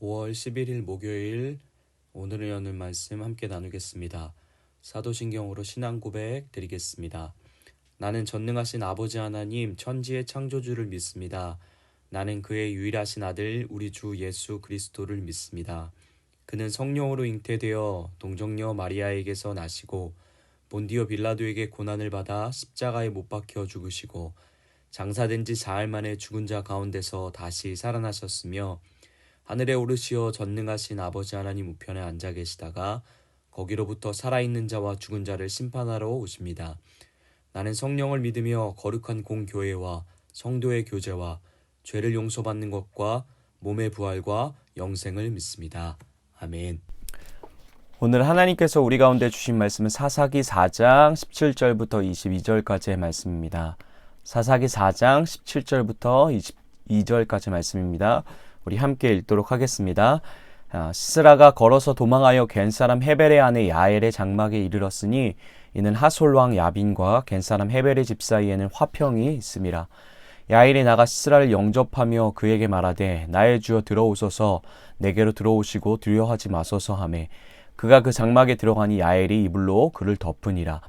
5월 11일 목요일 오늘의 여는 말씀 함께 나누겠습니다. 사도신경으로 신앙 고백 드리겠습니다. 나는 전능하신 아버지 하나님 천지의 창조주를 믿습니다. 나는 그의 유일하신 아들 우리 주 예수 그리스도를 믿습니다. 그는 성령으로 잉태되어 동정녀 마리아에게서 나시고 본디오 빌라도에게 고난을 받아 십자가에 못 박혀 죽으시고 장사된 지 사흘 만에 죽은 자 가운데서 다시 살아나셨으며 하늘에 오르시어 전능하신 아버지 하나님 우편에 앉아 계시다가 거기로부터 살아있는 자와 죽은 자를 심판하러 오십니다. 나는 성령을 믿으며 거룩한 공교회와 성도의 교제와 죄를 용서받는 것과 몸의 부활과 영생을 믿습니다. 아멘. 오늘 하나님께서 우리 가운데 주신 말씀은 사사기 4장 17절부터 22절까지의 말씀입니다. 사사기 4장 17절부터 22절까지 말씀입니다. 우리 함께 읽도록 하겠습니다. 시스라가 걸어서 도망하여 겐사람 헤벨의 아내 야엘의 장막에 이르렀으니 이는 하솔 왕 야빈과 겐사람 헤벨의 집 사이에는 화평이 있음이라. 야엘이 나가 시스라를 영접하며 그에게 말하되 나의 주여 들어오소서 내게로 들어오시고 두려워하지 마소서 하매 그가 그 장막에 들어가니 야엘이 이불로 그를 덮으니라.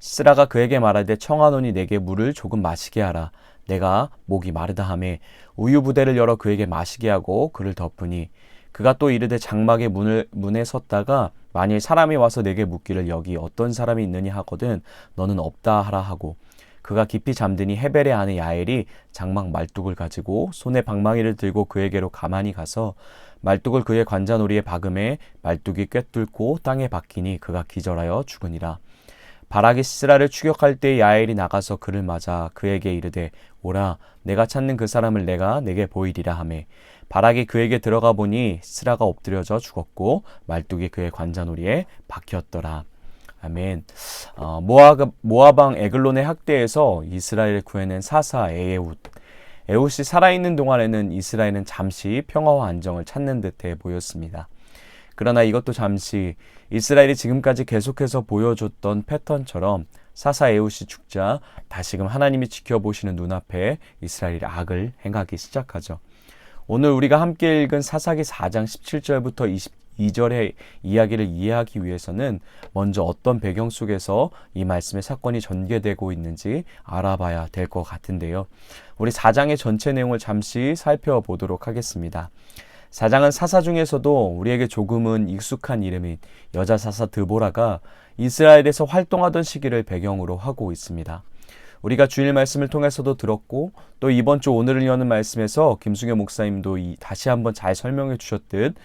시스라가 그에게 말하되 청하노니 내게 물을 조금 마시게 하라. 내가 목이 마르다 하매 우유 부대를 열어 그에게 마시게 하고 그를 덮으니 그가 또 이르되 장막의 문에 섰다가 만일 사람이 와서 내게 묻기를 여기 어떤 사람이 있느냐 하거든 너는 없다 하라 하고 그가 깊이 잠드니 헤벨의 아내 야엘이 장막 말뚝을 가지고 손에 방망이를 들고 그에게로 가만히 가서 말뚝을 그의 관자놀이에 박음에 말뚝이 꿰뚫고 땅에 박히니 그가 기절하여 죽으니라. 바락이 시스라를 추격할 때 야엘이 나가서 그를 맞아 그에게 이르되 오라 내가 찾는 그 사람을 내가 내게 보이리라 하매 바락이 그에게 들어가 보니 시스라가 엎드려져 죽었고 말뚝이 그의 관자놀이에 박혔더라. 아멘. 모압왕 에글론의 학대에서 이스라엘을 구해낸 사사 에웃. 에웃이 살아있는 동안에는 이스라엘은 잠시 평화와 안정을 찾는 듯해 보였습니다. 그러나 이것도 잠시 이스라엘이 지금까지 계속해서 보여줬던 패턴처럼 사사 에웃이 죽자 다시금 하나님이 지켜보시는 눈앞에 이스라엘이 악을 행하기 시작하죠. 오늘 우리가 함께 읽은 사사기 4장 17절부터 22절의 이야기를 이해하기 위해서는 먼저 어떤 배경 속에서 이 말씀의 사건이 전개되고 있는지 알아봐야 될 것 같은데요. 우리 4장의 전체 내용을 잠시 살펴보도록 하겠습니다. 4장은 사사 중에서도 우리에게 조금은 익숙한 이름인 여자 사사 드보라가 이스라엘에서 활동하던 시기를 배경으로 하고 있습니다. 우리가 주일 말씀을 통해서도 들었고 또 이번 주 오늘을 여는 말씀에서 김승효 목사님도 다시 한번 잘 설명해 주셨듯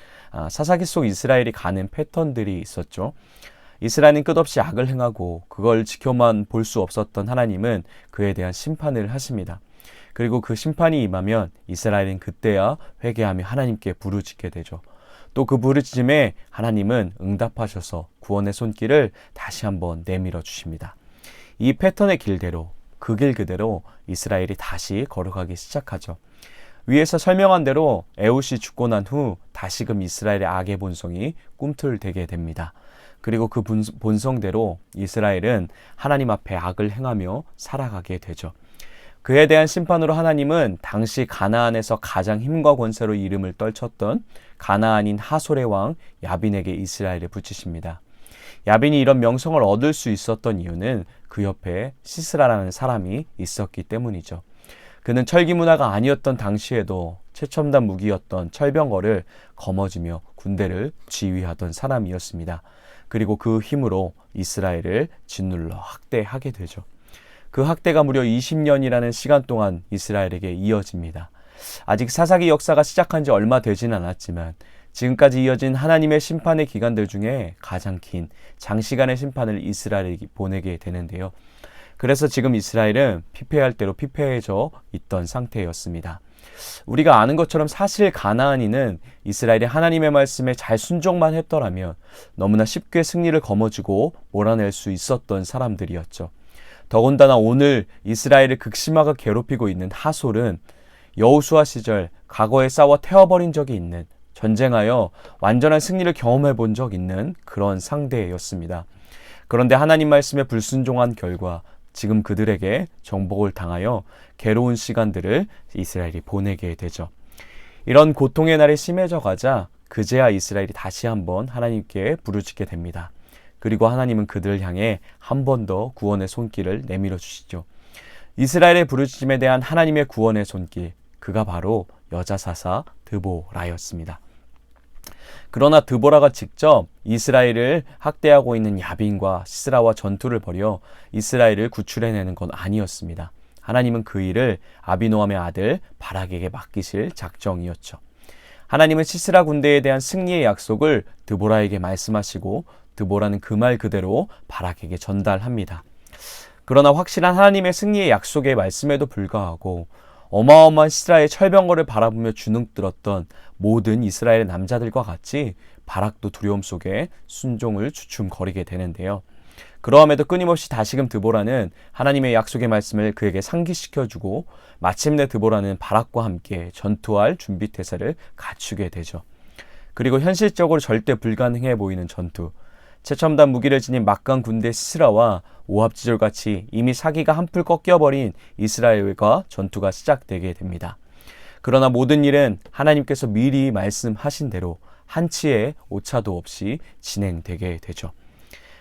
사사기 속 이스라엘이 가는 패턴들이 있었죠. 이스라엘은 끝없이 악을 행하고 그걸 지켜만 볼 수 없었던 하나님은 그에 대한 심판을 하십니다. 그리고 그 심판이 임하면 이스라엘은 그때야 회개하며 하나님께 부르짖게 되죠. 또 그 부르짖음에 하나님은 응답하셔서 구원의 손길을 다시 한번 내밀어 주십니다. 이 패턴의 길대로 그 길 그대로 이스라엘이 다시 걸어가기 시작하죠. 위에서 설명한 대로 에웃이 죽고 난 후 다시금 이스라엘의 악의 본성이 꿈틀대게 됩니다. 그리고 그 본성대로 이스라엘은 하나님 앞에 악을 행하며 살아가게 되죠. 그에 대한 심판으로 하나님은 당시 가나안에서 가장 힘과 권세로 이름을 떨쳤던 가나안인 하솔의 왕 야빈에게 이스라엘을 붙이십니다. 야빈이 이런 명성을 얻을 수 있었던 이유는 그 옆에 시스라라는 사람이 있었기 때문이죠. 그는 철기 문화가 아니었던 당시에도 최첨단 무기였던 철병거를 거머쥐며 군대를 지휘하던 사람이었습니다. 그리고 그 힘으로 이스라엘을 짓눌러 학대하게 되죠. 그 학대가 무려 20년이라는 시간 동안 이스라엘에게 이어집니다. 아직 사사기 역사가 시작한 지 얼마 되진 않았지만 지금까지 이어진 하나님의 심판의 기간들 중에 가장 긴 장시간의 심판을 이스라엘에게 보내게 되는데요. 그래서 지금 이스라엘은 피폐할 대로 피폐해져 있던 상태였습니다. 우리가 아는 것처럼 사실 가나안인은 이스라엘이 하나님의 말씀에 잘 순종만 했더라면 너무나 쉽게 승리를 거머쥐고 몰아낼 수 있었던 사람들이었죠. 더군다나 오늘 이스라엘을 극심하게 괴롭히고 있는 하솔은 여호수아 시절 과거에 싸워 태워버린 적이 있는, 전쟁하여 완전한 승리를 경험해 본 적 있는 그런 상대였습니다. 그런데 하나님 말씀에 불순종한 결과 지금 그들에게 정복을 당하여 괴로운 시간들을 이스라엘이 보내게 되죠. 이런 고통의 날이 심해져 가자 그제야 이스라엘이 다시 한번 하나님께 부르짖게 됩니다. 그리고 하나님은 그들을 향해 한 번 더 구원의 손길을 내밀어 주시죠. 이스라엘의 부르짖음에 대한 하나님의 구원의 손길, 그가 바로 여자 사사 드보라였습니다. 그러나 드보라가 직접 이스라엘을 학대하고 있는 야빈과 시스라와 전투를 벌여 이스라엘을 구출해내는 건 아니었습니다. 하나님은 그 일을 아비노함의 아들 바락에게 맡기실 작정이었죠. 하나님은 시스라 군대에 대한 승리의 약속을 드보라에게 말씀하시고 드보라는 그 말 그대로 바락에게 전달합니다. 그러나 확실한 하나님의 승리의 약속의 말씀에도 불구하고 어마어마한 시스라의 철병거를 바라보며 주눅들었던 모든 이스라엘의 남자들과 같이 바락도 두려움 속에 순종을 주춤거리게 되는데요. 그러함에도 끊임없이 다시금 드보라는 하나님의 약속의 말씀을 그에게 상기시켜주고 마침내 드보라는 바락과 함께 전투할 준비태세를 갖추게 되죠. 그리고 현실적으로 절대 불가능해 보이는 전투, 최첨단 무기를 지닌 막강 군대 시스라와 오합지졸같이 이미 사기가 한풀 꺾여버린 이스라엘과 전투가 시작되게 됩니다. 그러나 모든 일은 하나님께서 미리 말씀하신 대로 한치의 오차도 없이 진행되게 되죠.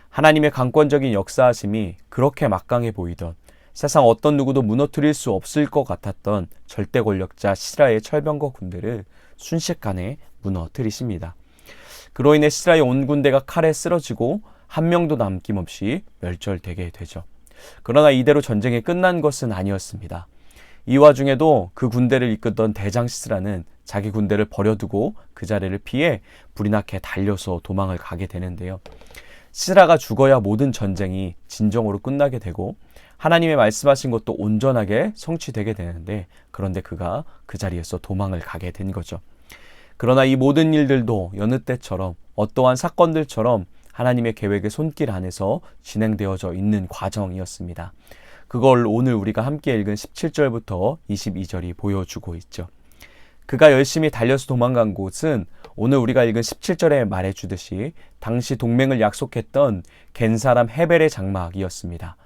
하나님의 강권적인 역사하심이 그렇게 막강해 보이던, 세상 어떤 누구도 무너뜨릴 수 없을 것 같았던 절대 권력자 시스라의 철병거 군대를 순식간에 무너뜨리십니다. 그로 인해 시스라의 온 군대가 칼에 쓰러지고 한 명도 남김없이 멸절되게 되죠. 그러나 이대로 전쟁이 끝난 것은 아니었습니다. 이 와중에도 그 군대를 이끌던 대장 시스라는 자기 군대를 버려두고 그 자리를 피해 불이 나게 달려서 도망을 가게 되는데요. 시스라가 죽어야 모든 전쟁이 진정으로 끝나게 되고 하나님의 말씀하신 것도 온전하게 성취되게 되는데, 그런데 그가 그 자리에서 도망을 가게 된 거죠. 그러나 이 모든 일들도 여느 때처럼 어떠한 사건들처럼 하나님의 계획의 손길 안에서 진행되어져 있는 과정이었습니다. 그걸 오늘 우리가 함께 읽은 17절부터 22절이 보여주고 있죠. 그가 열심히 달려서 도망간 곳은 오늘 우리가 읽은 17절에 말해주듯이 당시 동맹을 약속했던 겐 사람 헤벨의 장막이었습니다.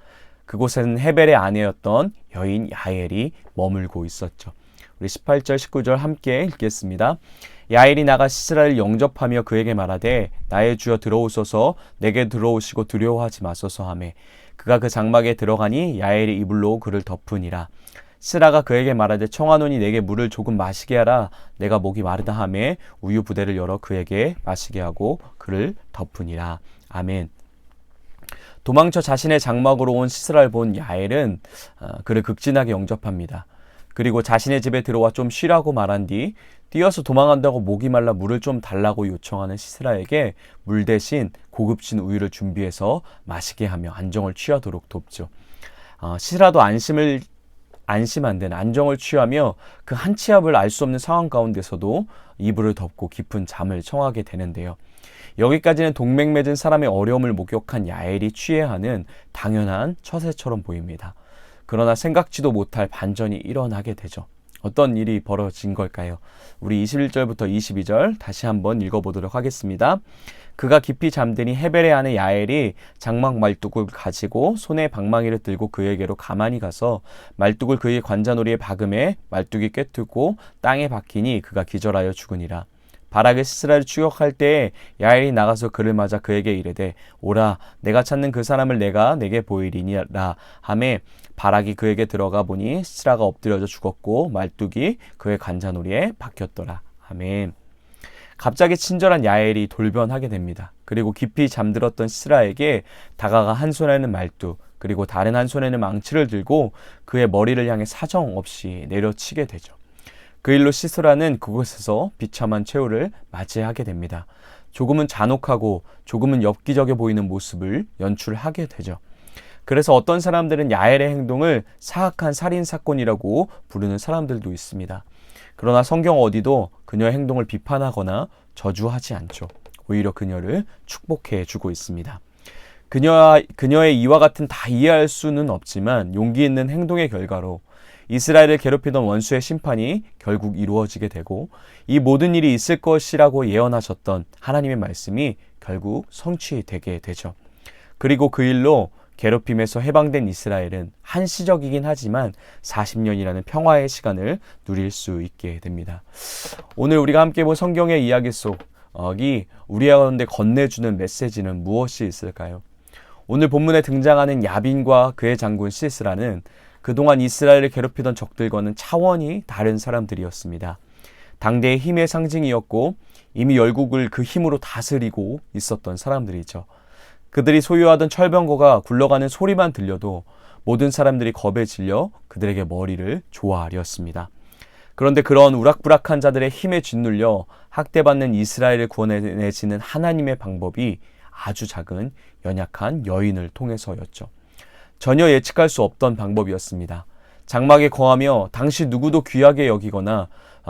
그곳에는 헤벨의 아내였던 여인 야엘이 머물고 있었죠. 우리 18절 19절 함께 읽겠습니다. 야엘이 나가 시스라를 영접하며 그에게 말하되 나의 주여 들어오소서, 내게 들어오시고 두려워하지 마소서 하매 그가 그 장막에 들어가니 야엘이 이불로 그를 덮으니라. 시스라가 그에게 말하되 청하노니 내게 물을 조금 마시게 하라. 내가 목이 마르다 하매 우유 부대를 열어 그에게 마시게 하고 그를 덮으니라. 아멘. 도망쳐 자신의 장막으로 온 시스라를 본 야엘은 그를 극진하게 영접합니다. 그리고 자신의 집에 들어와 좀 쉬라고 말한 뒤 뛰어서 도망간다고 목이 말라 물을 좀 달라고 요청하는 시스라에게 물 대신 고급진 우유를 준비해서 마시게 하며 안정을 취하도록 돕죠. 시스라도 안심한 데는 안정을 취하며 그 한 치 앞을 알 수 없는 상황 가운데서도 이불을 덮고 깊은 잠을 청하게 되는데요. 여기까지는 동맹 맺은 사람의 어려움을 목격한 야엘이 취해야 하는 당연한 처세처럼 보입니다. 그러나 생각지도 못할 반전이 일어나게 되죠. 어떤 일이 벌어진 걸까요? 우리 21절부터 22절 다시 한번 읽어보도록 하겠습니다. 그가 깊이 잠드니 헤벨의 아내 야엘이 장막 말뚝을 가지고 손에 방망이를 들고 그에게로 가만히 가서 말뚝을 그의 관자놀이에 박음에 말뚝이 꿰뚫고 땅에 박히니 그가 기절하여 죽으니라. 바락이 시스라를 추격할 때에 야엘이 나가서 그를 맞아 그에게 이르되 오라, 내가 찾는 그 사람을 내가 내게 보이리니라 하매 바락이 그에게 들어가 보니 시스라가 엎드려져 죽었고 말뚝이 그의 관자놀이에 박혔더라. 아멘. 갑자기 친절한 야엘이 돌변하게 됩니다. 그리고 깊이 잠들었던 시스라에게 다가가 한 손에는 말뚝, 그리고 다른 한 손에는 망치를 들고 그의 머리를 향해 사정없이 내려치게 되죠. 그 일로 시스라는 그곳에서 비참한 최후를 맞이하게 됩니다. 조금은 잔혹하고 조금은 엽기적에 보이는 모습을 연출하게 되죠. 그래서 어떤 사람들은 야엘의 행동을 사악한 살인사건이라고 부르는 사람들도 있습니다. 그러나 성경 어디도 그녀의 행동을 비판하거나 저주하지 않죠. 오히려 그녀를 축복해 주고 있습니다. 그녀의 이와 같은 다 이해할 수는 없지만 용기 있는 행동의 결과로 이스라엘을 괴롭히던 원수의 심판이 결국 이루어지게 되고 이 모든 일이 있을 것이라고 예언하셨던 하나님의 말씀이 결국 성취되게 되죠. 그리고 그 일로 괴롭힘에서 해방된 이스라엘은 한시적이긴 하지만 40년이라는 평화의 시간을 누릴 수 있게 됩니다. 오늘 우리가 함께 본 성경의 이야기 속이 우리 가운데 건네주는 메시지는 무엇이 있을까요? 오늘 본문에 등장하는 야빈과 그의 장군 시스라는 그동안 이스라엘을 괴롭히던 적들과는 차원이 다른 사람들이었습니다. 당대의 힘의 상징이었고 이미 열국을 그 힘으로 다스리고 있었던 사람들이죠. 그들이 소유하던 철병거가 굴러가는 소리만 들려도 모든 사람들이 겁에 질려 그들에게 머리를 조아렸습니다. 그런데 그런 우락부락한 자들의 힘에 짓눌려 학대받는 이스라엘을 구원해내시는 하나님의 방법이 아주 작은 연약한 여인을 통해서였죠. 전혀 예측할 수 없던 방법이었습니다. 장막에 거하며 당시 누구도 귀하게 여기거나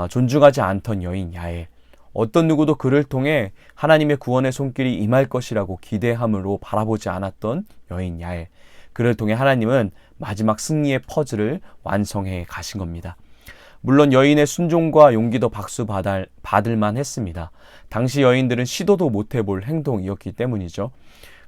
존중하지 않던 여인 야엘. 어떤 누구도 그를 통해 하나님의 구원의 손길이 임할 것이라고 기대함으로 바라보지 않았던 여인 야엘. 그를 통해 하나님은 마지막 승리의 퍼즐을 완성해 가신 겁니다. 물론 여인의 순종과 용기도 박수 받을만 했습니다. 당시 여인들은 시도도 못 해볼 행동이었기 때문이죠.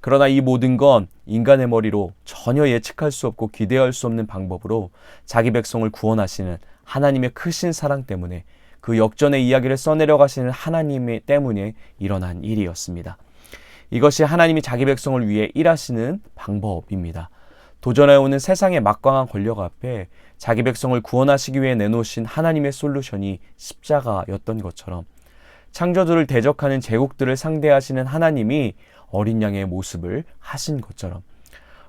그러나 이 모든 건 인간의 머리로 전혀 예측할 수 없고 기대할 수 없는 방법으로 자기 백성을 구원하시는 하나님의 크신 사랑 때문에 그 역전의 이야기를 써내려 가시는 하나님 때문에 일어난 일이었습니다. 이것이 하나님이 자기 백성을 위해 일하시는 방법입니다. 도전해오는 세상의 막강한 권력 앞에 자기 백성을 구원하시기 위해 내놓으신 하나님의 솔루션이 십자가였던 것처럼 창조주를 대적하는 제국들을 상대하시는 하나님이 어린 양의 모습을 하신 것처럼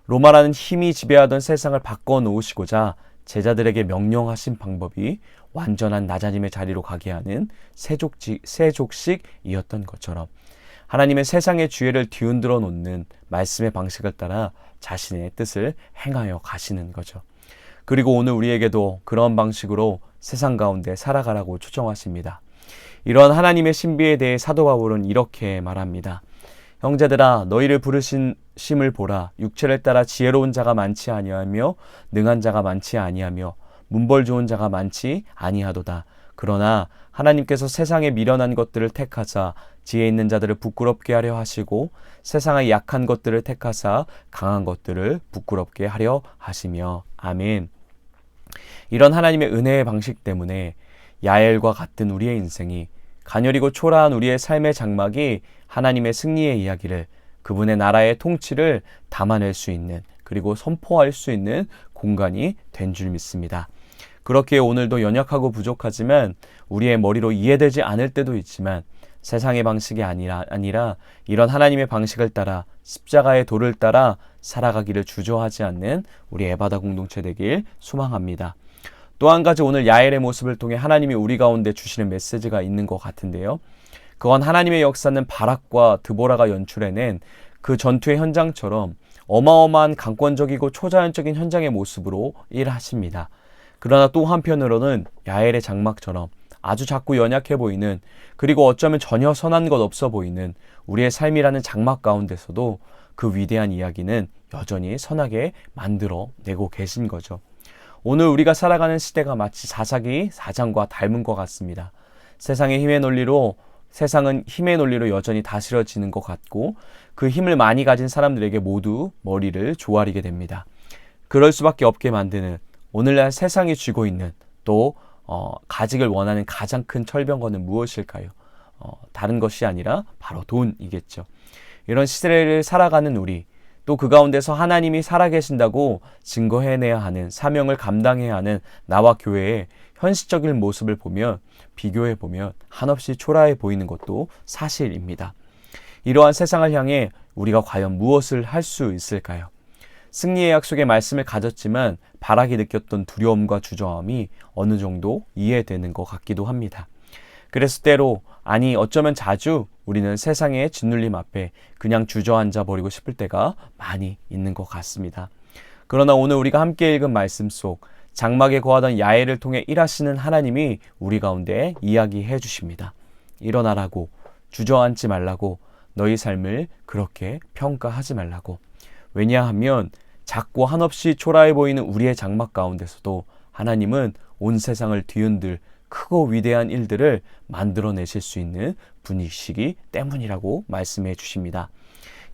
로마라는 힘이 지배하던 세상을 바꿔놓으시고자 제자들에게 명령하신 방법이 완전한 나자님의 자리로 가게 하는 세족식이었던 것처럼 하나님의 세상의 주의를 뒤흔들어 놓는 말씀의 방식을 따라 자신의 뜻을 행하여 가시는 거죠. 그리고 오늘 우리에게도 그런 방식으로 세상 가운데 살아가라고 초청하십니다. 이런 하나님의 신비에 대해 사도 바울은 이렇게 말합니다. 형제들아 너희를 부르신 심을 보라. 육체를 따라 지혜로운 자가 많지 아니하며 능한 자가 많지 아니하며 문벌 좋은 자가 많지 아니하도다. 그러나 하나님께서 세상에 미련한 것들을 택하사 지혜 있는 자들을 부끄럽게 하려 하시고 세상의 약한 것들을 택하사 강한 것들을 부끄럽게 하려 하시며. 아멘. 이런 하나님의 은혜의 방식 때문에 야엘과 같은 우리의 인생이 가녀리고 초라한 우리의 삶의 장막이 하나님의 승리의 이야기를 그분의 나라의 통치를 담아낼 수 있는 그리고 선포할 수 있는 공간이 된 줄 믿습니다. 그렇게 오늘도 연약하고 부족하지만 우리의 머리로 이해되지 않을 때도 있지만 세상의 방식이 아니라 이런 하나님의 방식을 따라 십자가의 도를 따라 살아가기를 주저하지 않는 우리 에바다 공동체 되길 소망합니다. 또 한 가지 오늘 야엘의 모습을 통해 하나님이 우리 가운데 주시는 메시지가 있는 것 같은데요. 그건 하나님의 역사는 바락과 드보라가 연출해낸 그 전투의 현장처럼 어마어마한 강권적이고 초자연적인 현장의 모습으로 일하십니다. 그러나 또 한편으로는 야엘의 장막처럼 아주 작고 연약해 보이는 그리고 어쩌면 전혀 선한 것 없어 보이는 우리의 삶이라는 장막 가운데서도 그 위대한 이야기는 여전히 선하게 만들어내고 계신 거죠. 오늘 우리가 살아가는 시대가 마치 사사기 4장과 닮은 것 같습니다. 세상은 힘의 논리로 여전히 다스려지는 것 같고 그 힘을 많이 가진 사람들에게 모두 머리를 조아리게 됩니다. 그럴 수밖에 없게 만드는 오늘날 세상이 쥐고 있는 또 가지길 원하는 가장 큰 철병거는 무엇일까요? 다른 것이 아니라 바로 돈이겠죠. 이런 시대를 살아가는 우리 또 그 가운데서 하나님이 살아계신다고 증거해내야 하는 사명을 감당해야 하는 나와 교회의 현실적인 모습을 보면 비교해보면 한없이 초라해 보이는 것도 사실입니다. 이러한 세상을 향해 우리가 과연 무엇을 할 수 있을까요? 승리의 약속의 말씀을 가졌지만 바락이 느꼈던 두려움과 주저함이 어느 정도 이해되는 것 같기도 합니다. 그래서 때로 어쩌면 자주 우리는 세상의 짓눌림 앞에 그냥 주저앉아 버리고 싶을 때가 많이 있는 것 같습니다. 그러나 오늘 우리가 함께 읽은 말씀 속 장막에 거하던 야엘을 통해 일하시는 하나님이 우리 가운데 이야기해 주십니다. 일어나라고, 주저앉지 말라고, 너희 삶을 그렇게 평가하지 말라고. 왜냐하면 작고 한없이 초라해 보이는 우리의 장막 가운데서도 하나님은 온 세상을 뒤흔들 크고 위대한 일들을 만들어내실 수 있는 분이시기 때문이라고 말씀해 주십니다.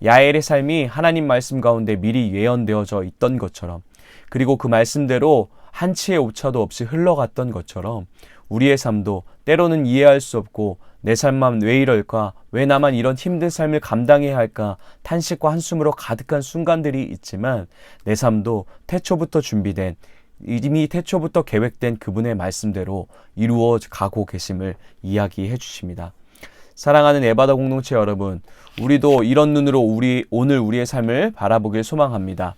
야엘의 삶이 하나님 말씀 가운데 미리 예언되어져 있던 것처럼 그리고 그 말씀대로 한치의 오차도 없이 흘러갔던 것처럼 우리의 삶도 때로는 이해할 수 없고 내 삶만 왜 이럴까? 왜 나만 이런 힘든 삶을 감당해야 할까? 탄식과 한숨으로 가득한 순간들이 있지만 내 삶도 태초부터 준비된 이미 태초부터 계획된 그분의 말씀대로 이루어 가고 계심을 이야기해 주십니다. 사랑하는 에바다 공동체 여러분, 우리도 이런 눈으로 오늘 우리의 삶을 바라보길 소망합니다.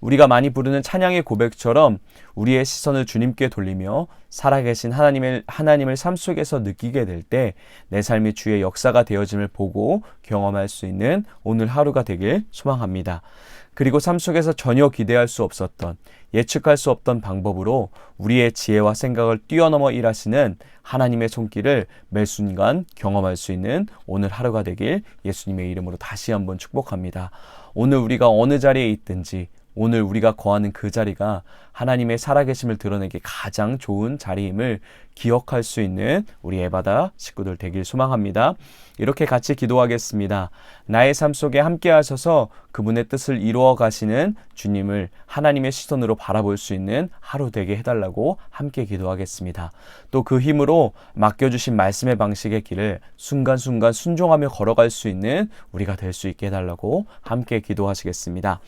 우리가 많이 부르는 찬양의 고백처럼 우리의 시선을 주님께 돌리며 살아계신 하나님을 삶 속에서 느끼게 될 때 내 삶이 주의 역사가 되어짐을 보고 경험할 수 있는 오늘 하루가 되길 소망합니다. 그리고 삶 속에서 전혀 기대할 수 없었던, 예측할 수 없던 방법으로 우리의 지혜와 생각을 뛰어넘어 일하시는 하나님의 손길을 매 순간 경험할 수 있는 오늘 하루가 되길 예수님의 이름으로 다시 한번 축복합니다. 오늘 우리가 어느 자리에 있든지 오늘 우리가 거하는 그 자리가 하나님의 살아계심을 드러내기 가장 좋은 자리임을 기억할 수 있는 우리 에바다 식구들 되길 소망합니다. 이렇게 같이 기도하겠습니다. 나의 삶 속에 함께 하셔서 그분의 뜻을 이루어 가시는 주님을 하나님의 시선으로 바라볼 수 있는 하루 되게 해달라고 함께 기도하겠습니다. 또 그 힘으로 맡겨주신 말씀의 방식의 길을 순간순간 순종하며 걸어갈 수 있는 우리가 될 수 있게 해달라고 함께 기도하시겠습니다.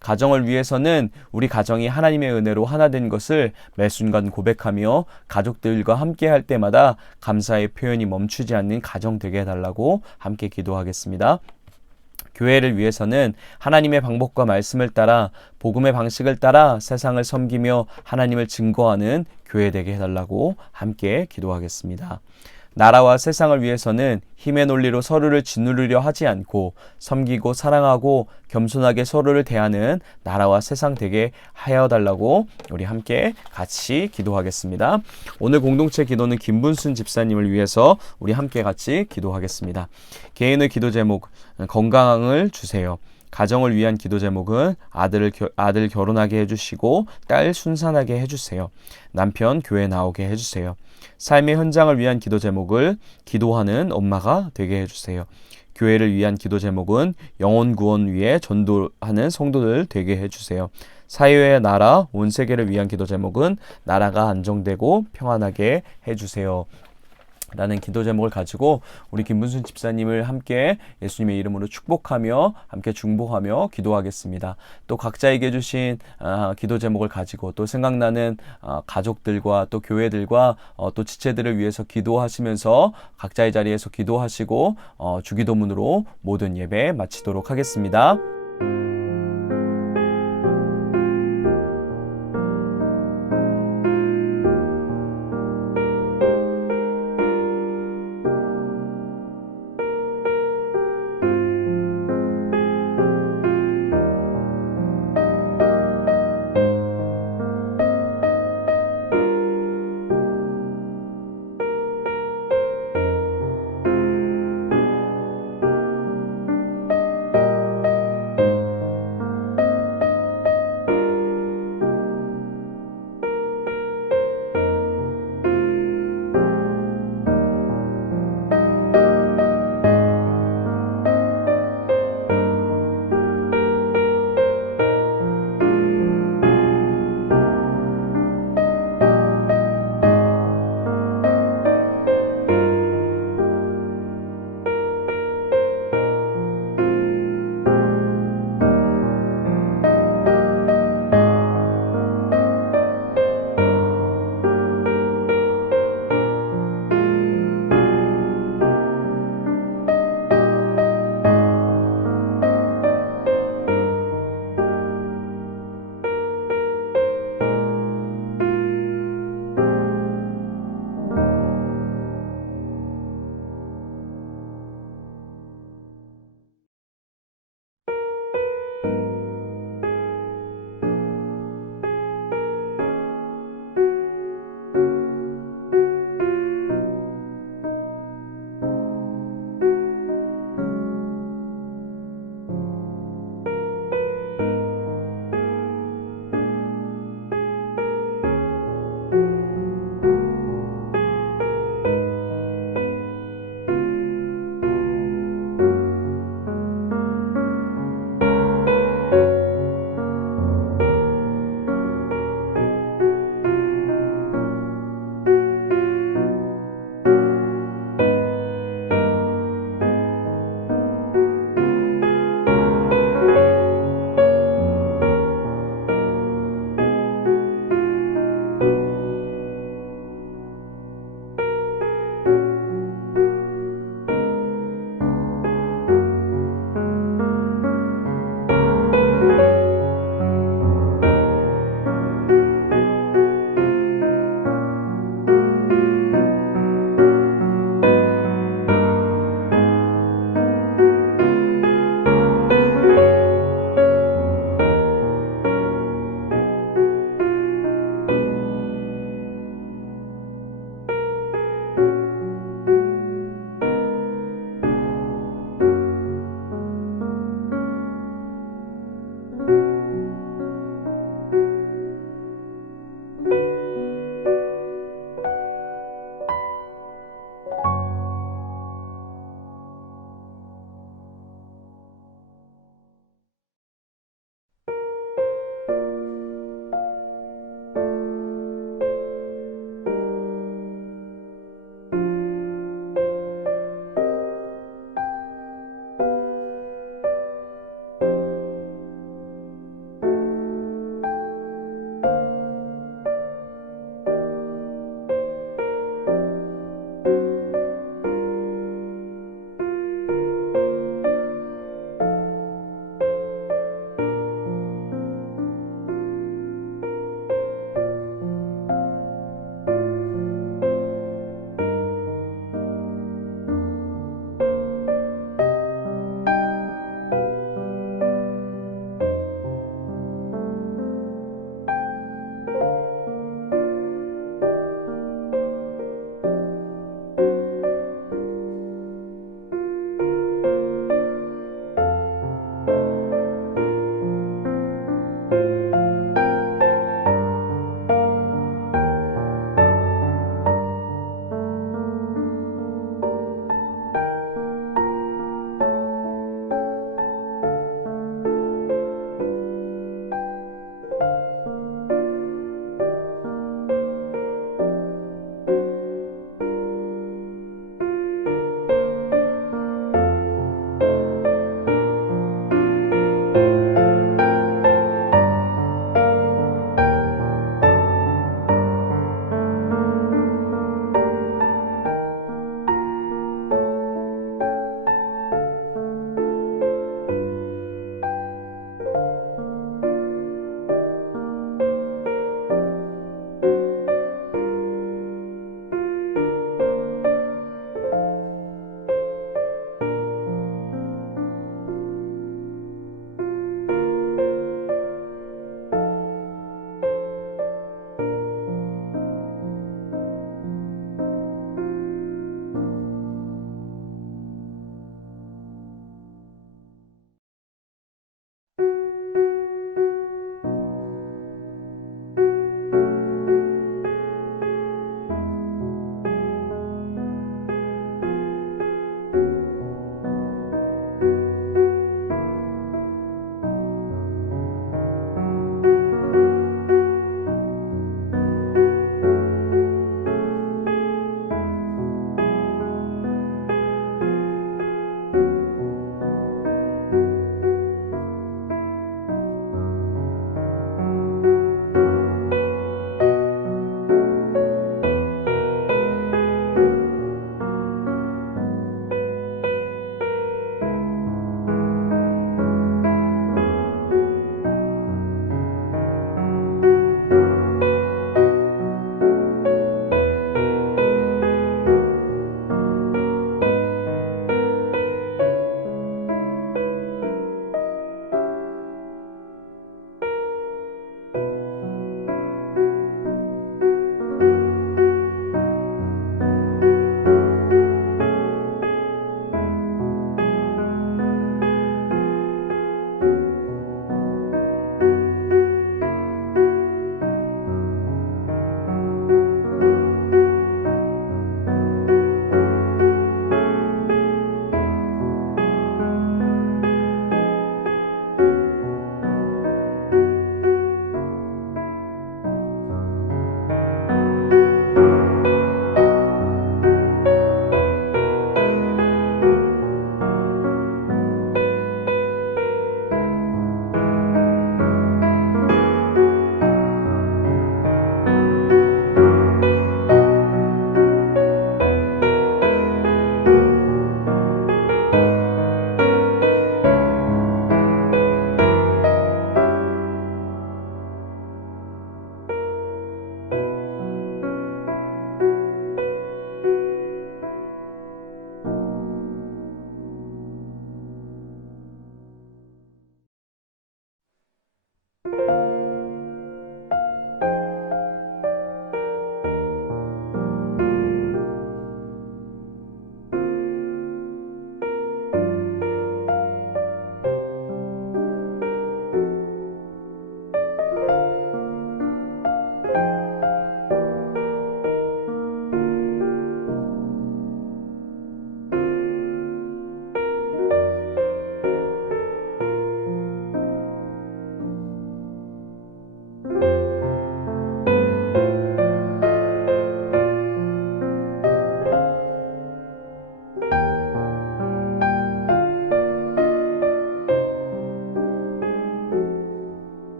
가정을 위해서는 우리 가정이 하나님의 은혜로 하나 된 것을 매 순간 고백하며 가족들과 함께 할 때마다 감사의 표현이 멈추지 않는 가정 되게 해달라고 함께 기도하겠습니다. 교회를 위해서는 하나님의 방법과 말씀을 따라 복음의 방식을 따라 세상을 섬기며 하나님을 증거하는 교회 되게 해달라고 함께 기도하겠습니다. 나라와 세상을 위해서는 힘의 논리로 서로를 짓누르려 하지 않고 섬기고 사랑하고 겸손하게 서로를 대하는 나라와 세상 되게 하여 달라고 우리 함께 같이 기도하겠습니다. 오늘 공동체 기도는 김분순 집사님을 위해서 우리 함께 같이 기도하겠습니다. 개인의 기도 제목, 건강을 주세요. 가정을 위한 기도 제목은 아들 결혼하게 해주시고 딸 순산하게 해주세요. 남편 교회 나오게 해주세요. 삶의 현장을 위한 기도 제목을 기도하는 엄마가 되게 해주세요. 교회를 위한 기도 제목은 영혼 구원 위에 전도하는 성도들 되게 해주세요. 사회의 나라, 온 세계를 위한 기도 제목은 나라가 안정되고 평안하게 해주세요. 라는 기도 제목을 가지고 우리 김분순 집사님을 함께 예수님의 이름으로 축복하며 함께 중보하며 기도하겠습니다. 또 각자에게 주신 기도 제목을 가지고 또 생각나는 가족들과 또 교회들과 또 지체들을 위해서 기도하시면서 각자의 자리에서 기도하시고 주기도문으로 모든 예배 마치도록 하겠습니다.